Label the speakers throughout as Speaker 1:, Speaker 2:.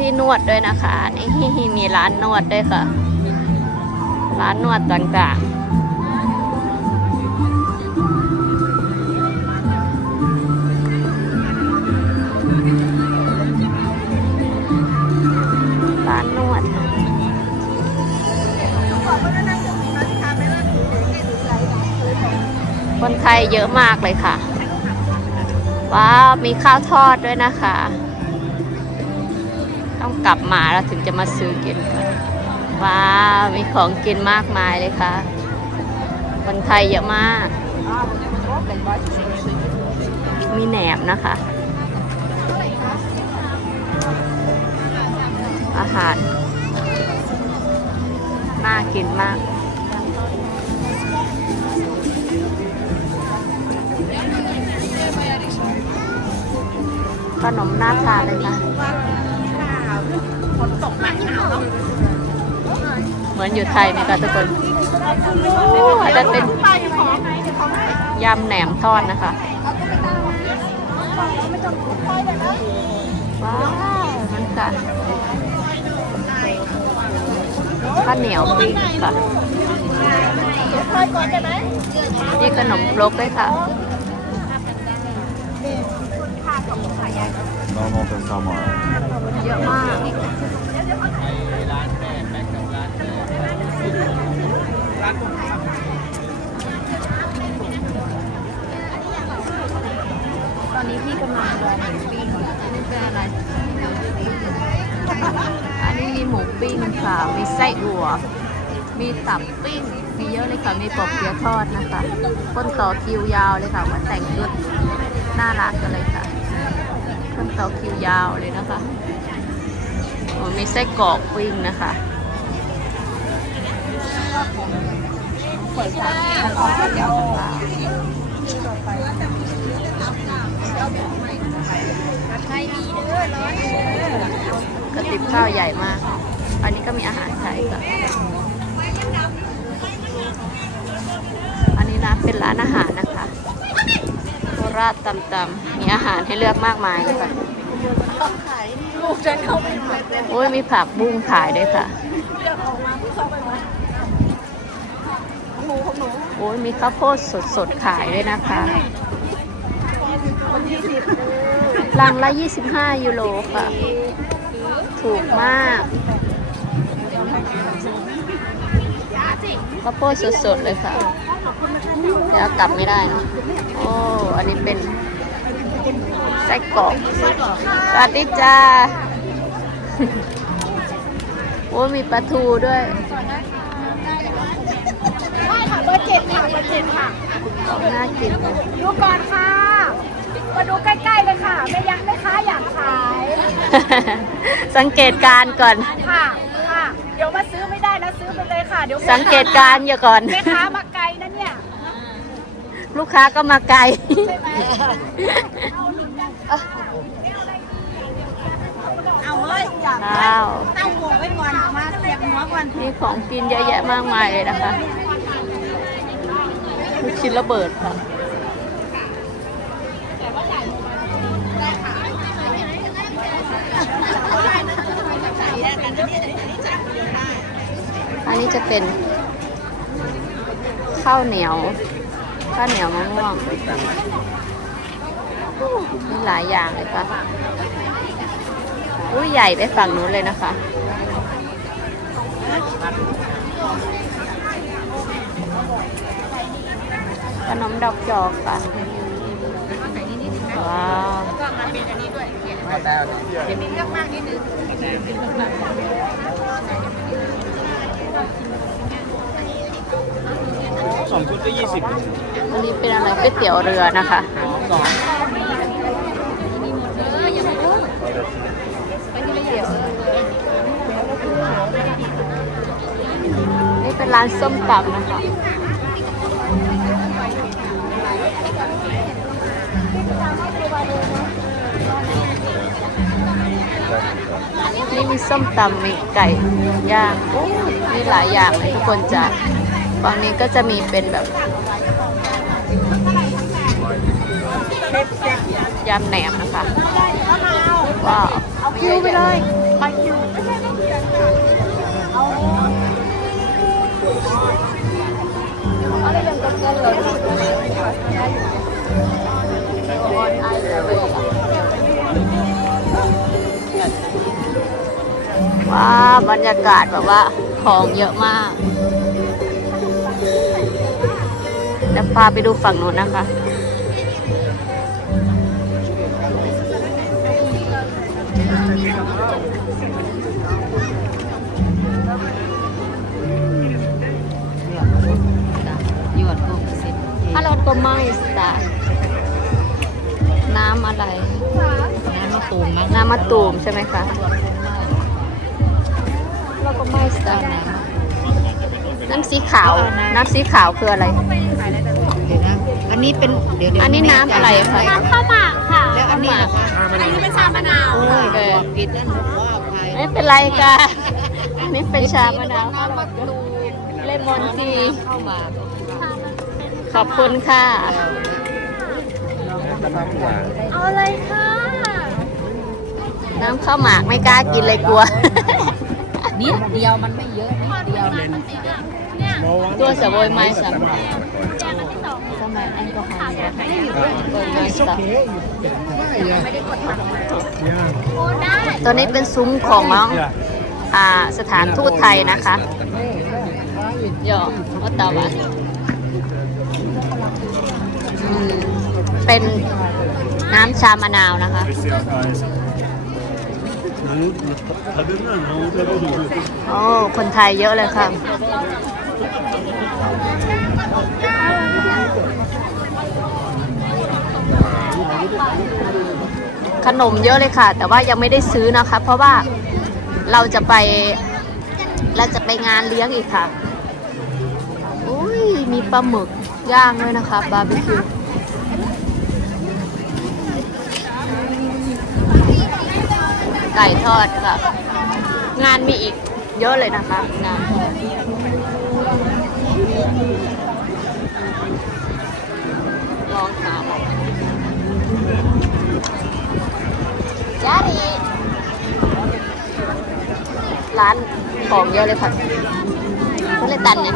Speaker 1: ที่นวดด้วยนะคะนี่มีร้านนวดด้วยค่ะ ร้านนวดต่างๆร้านนวดคนไทยเยอะมากเลยค่ะ ว้าว มีข้าวทอดด้วยนะคะ ต้องกลับมาแล้วถึงจะมาซื้อกินว้าว มีของกินมากมายเลยค่ะ คนไทยเยอะมาก มีแหนมนะคะ อาหาร น่ากินมากขนมน่าทานเลยค่ะ มือนอยู่ไทยไหมคะทุกคนอาจจะเป็น
Speaker 2: ไปอยู่ของไหนเดี๋ยวของให้
Speaker 1: ยำแหนมทอดนะคะว้าวมันค่ะข้าวเหนียวปิ้งค่ะ
Speaker 2: เคยก่อนได้ไหม
Speaker 1: นี่ขนมครกด้วยค่ะ
Speaker 3: Normal for summer.
Speaker 1: เยอะมาก ตอนนี้พี่กำลังรอหมูปิ้งนี่เป็นอะไรอันนี้มีหมูปิ้งค่ะ มีไส้อั่ว มีตับปิ้ง มีเยอะเลยค่ะ มีปอบเปี๊ยะทอดนะคะ คนต่อคิวยาวเลยค่ะมาแต่งชุดน่ารักกันเลยค่ะ คนต่อคิวยาวเลยนะคะมีไส้กรอกปิ้งนะคะ กระติบข้าวใหญ่มาก อันนี้ก็มีอาหารไทยค่ะอันนี้นะเป็นร้านอาหารนะคะโคราชตำตำๆมีอาหารให้เลือกมากมายเลยค่ะ
Speaker 2: ลูกฉันเข้าไปหมดเลย
Speaker 1: โอ้ยมีผักบุ้งขายด้วยค่ะ
Speaker 2: เลือกออก หมูของหนู
Speaker 1: โอ้ยมีข้าวโพดสดๆขายด้วยนะคะ
Speaker 2: คนที่
Speaker 1: ลังละ 25 ยูโรค่ะ ถูกมากข้าวโพดสดๆเลยค่ะเดี๋ยวกลับไม่ได้นะโอ้ อันนี้เป็นไส้กรอกสวัสดีจ้า โอ้ มีปลาทูด้วย
Speaker 2: ใช่ค่ะเบอร์เจ็ดค่ะเบอร์เจ็ดค่ะ
Speaker 1: ของน่ากินเลย
Speaker 2: ดูก่อนค่ะ มาดูใกล้ๆเลยค่ะไม่ยักไม่ค้าอยากขาย
Speaker 1: สังเกตการณ์ก่อน
Speaker 2: ค่ะค่ะ เดี๋ยวมาซื้อไม่ได้นะซื้อไปเลยค่ะเดี๋ยว
Speaker 1: สังเกตการณ์อย่าก่อน
Speaker 2: แม่ค้ามาไกลนะเนี่ย
Speaker 1: ลูกค้าก็มาไกล
Speaker 2: ใช่ไหมเอาเลยอยาก
Speaker 1: อ้าว
Speaker 2: ตั้งวงไว้ก่อนมาเสียบหัวก่อน
Speaker 1: มีของกินเยอะแยะมากมายเลยนะคะ ลูกชิ้นระเบิดค่ะอันนี้จะเป็นข้าวเหนียว ข้าวเหนียวมะม่วง มีหลายอย่างเลยค่ะอุ้ยใหญ่ไปฝั่งนู้นเลยนะคะ ขนมดอกจอกค่ะว้าว
Speaker 2: ก็มาเป็นอันนี้ด้วยเนี่ยจะมีเรื่องมากนิดนึง
Speaker 3: สองชุดก็ยี่สิบ
Speaker 1: อันนี้เป็นอะไรก๋วยเตี๋ยวเรือนะคะ
Speaker 3: สอง
Speaker 1: นี่เป็นร้านส้มตำนะคะ นี่มีส้มตำมีไก่ย่างโอ้มีหลายอย่างเลยทุกคนจะฝั่งนี้ก็จะมีเป็นแบบยำแหนมนะคะว้าว
Speaker 2: เอาคิวไปเลยไปคิว
Speaker 1: ว้าบรรยากาศแบบว่าของเยอะมากเดี๋ยวพาไปดูฝั่งนู้นนะคะ ก็ไม่สตาร์น้ำอะไร
Speaker 4: น้ำมะตูมมั้ง
Speaker 1: น้ำมะตูมใช่ไหมคะเราก็ไม่สตาร์น้ำสีขาว น้ำสีขาวคืออะไร
Speaker 4: เดี๋ยวนะ อันนี้เป็น เดี๋ยวเดี๋ยว
Speaker 1: อันนี้น้ำอะไรคะ
Speaker 2: น้ำข้าวหมากค่ะ
Speaker 4: แล้วอันนี้ล่ะคะ
Speaker 2: อันนี้เป็นชามะนาว
Speaker 4: โอ้ยบอกผิดนั่นว่าใคร
Speaker 1: ไม่เป็นไรค่ะอันนี้เป็นชามะนาว
Speaker 4: น้ำมะตูม
Speaker 1: เลมอนที
Speaker 4: เข้ามา
Speaker 1: ขอบคุณค่ะ
Speaker 2: เอาเลยค่ะ
Speaker 1: น้ำข้าวหมากไม่กล้ากินเลยกลัว
Speaker 4: นิดเดียวมันไม่เยอะนิดเดียว
Speaker 2: เนี่ย
Speaker 1: ตัวสะโวยไม้สำหรับสมัยแอลกอฮอล์โวยไม้สำ
Speaker 2: โอ้ได้
Speaker 1: ตัวนี้เป็นซุ้มของน้องอ่าสถานทูตไทยนะคะย่อวัตตาวะอืม เป็นน้ำชามะนาวนะคะ โอ้ คนไทยเยอะเลยค่ะ ขนมเยอะเลยค่ะ แต่ว่ายังไม่ได้ซื้อนะคะ เพราะว่าเราจะไป เราจะไปงานเลี้ยงอีกค่ะ อุ้ย มีปลาหมึกย่างด้วยนะคะ บาร์บีคิว ไก่ทอดค่ะ งานมีอีกเยอะเลยนะคะงานลองถามจ้าดีร้านของเยอะเลยค่ะก็เลยตันเนี่ย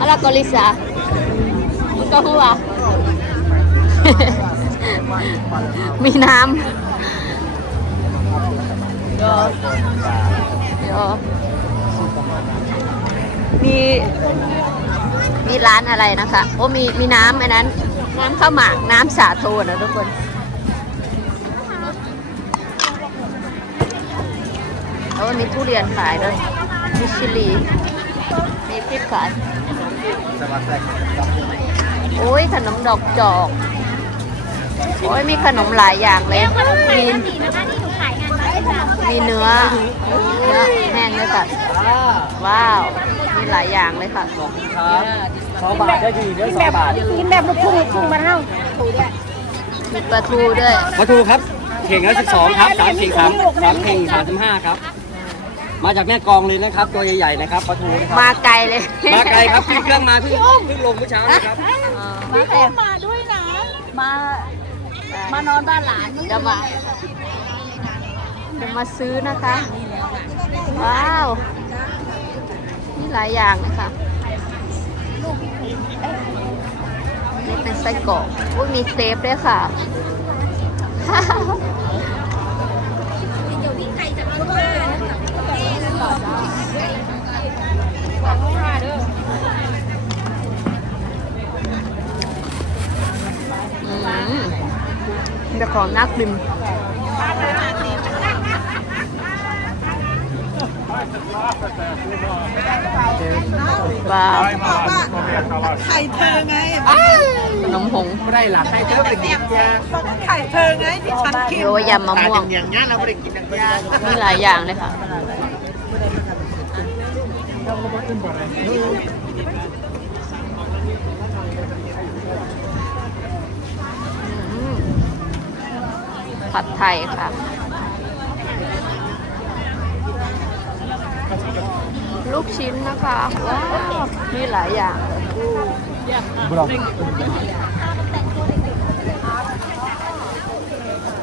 Speaker 1: อะไรกอลิซามันก็หัวมีน้ำ เดี๋ยวเดี๋ยวมีมีร้านอะไรนะคะ โอ้มีมีน้ำอันนั้น น้ำข้าวหมากน้ำสาโทนะทุกคนแล้วมีทุเรียนขายด้วยมีชิลีมีพริกขายโอ้ยขนมดอกจอก โอ้ยมีขนมหลายอย่างเลยมี มีเนื้อเนื้อแห้งด้วยค่ะ ว้าว มีหลายอย่างเลยค่ะ
Speaker 3: สองบาทได้ดีเดี๋ยวสองบาท
Speaker 2: กินแบบลูกทุ่งลูกทุ่งมาเท่า
Speaker 1: มีปลาทูด้วย
Speaker 5: มาทูครับเข่งละสิบสองครับสามเข่งสามสามเข่งสามสิบห้าครับ มาจากแม่กลองเลยนะครับ ตัวใหญ่ๆนะครับปลาทูนะครับ
Speaker 1: มาไกลเลย
Speaker 5: มาไกลครับขึ้นเครื่องมาเพิ่งเพิ่งลงเมื่อเช้านะครับ
Speaker 1: มาแมา
Speaker 2: ด้วยนะ
Speaker 1: มา
Speaker 2: มานอนบ้านหลาน
Speaker 1: จะมา จะมาซื้อนะคะ ว้าวมีหลายอย่างเลยค่ะนี่เป็นไส้กรอกอุ้ยมีเครปด้วยค่ะอืมเดี๋ยวของนักบิน ว้าว
Speaker 6: ไข่เธอไง
Speaker 1: ขนมหง
Speaker 3: ได้หลักให้เธอไปกินยา
Speaker 6: ไข่เธอไงที่ฉันกิน
Speaker 1: โยยำมะม่วง
Speaker 3: อย่างนี้เราไม่ได้กินอย่างนี้
Speaker 1: มีหลายอย่างเลยค่ะอืมผัดไทยค่ะ ลูกชิ้นนะคะ ว้าวมีหลายอย่าง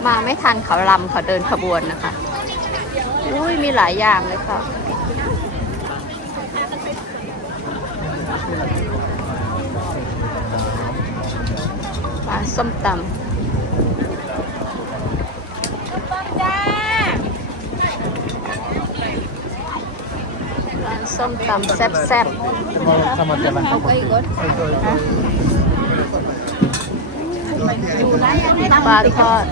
Speaker 1: มาไม่ทันเขาลำเขาเดินขบวนนะคะ อุ้ยมีหลายอย่างเลยค่ะร้านส้มต
Speaker 2: จ้าำ
Speaker 1: ร้าน ส้มตำแซ่บๆเอาไปก่อนปลาทอด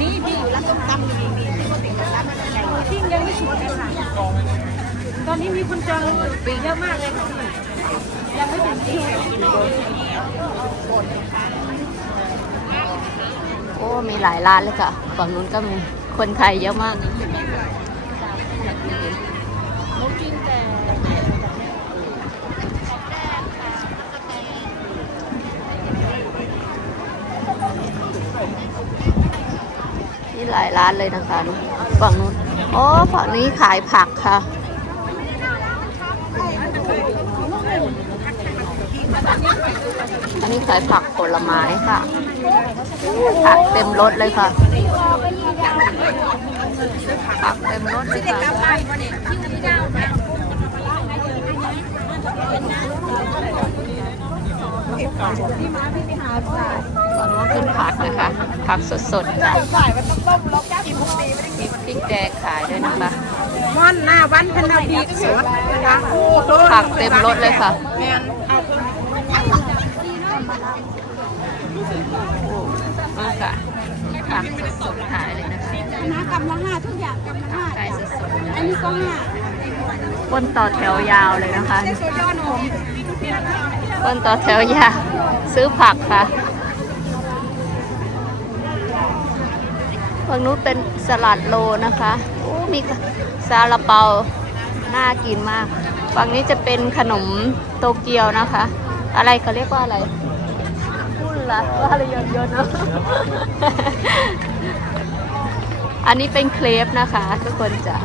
Speaker 2: นี่พี่อยู่ร้านส้มตำอยู่นี่นี่ปิ้งยังไม่สุกเลยค่ะตอนนี้มีคนจองปิ้งเยอะมากเลยค่ะยังไม่ถึงคิว
Speaker 1: โอ้มีหลายร้านเลยค่ะฝั่งนู้นก็มีคนไทยเยอะมาก หลายร้านเลยนะคะฝั่งนู้นโอ้ฝั่งนี้ขายผักค่ะอันนี้ขายผักผลไม้ค่ะ ผักเต็มรถเลยค่ะ ผักเต็มรถเลยค่ะ ตอนนี้ขึ้นผักนะคะ ผักสดๆค่ะมีพริกแดงขายด้วยนะคะ
Speaker 6: ม่อนหน้าวันพนาพีสดนะโอ้โห
Speaker 1: ผักเต็มรถเลยค่ะ
Speaker 6: แมนเอาเพิ่ม
Speaker 1: โอ้มาค่ะผักสดๆขายเลยนะคะ
Speaker 2: นะกำลังห้าทุกอย่างกำลังห้า
Speaker 1: ขายสดๆนะ
Speaker 2: อันนี้ก็ห้า
Speaker 1: บนต่อแถวยาวเลยนะคะ
Speaker 2: โซยอน
Speaker 1: ต่อแถวยาซื้อผักค่ะฝั่งนู้นเป็นสลัดโลนะคะโอ้มีซาลาเปา น่ากินมาก ฝั่งนี้จะเป็นขนมโตเกียวนะคะ อะไรเขาเรียกว่าอะไรพูดละว่าอะไรยนยนเนอะอันนี้เป็นเครปนะคะ ทุกคนจะ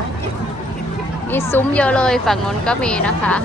Speaker 1: มีซุ้มเยอะเลยฝั่งนู้นก็มีนะคะ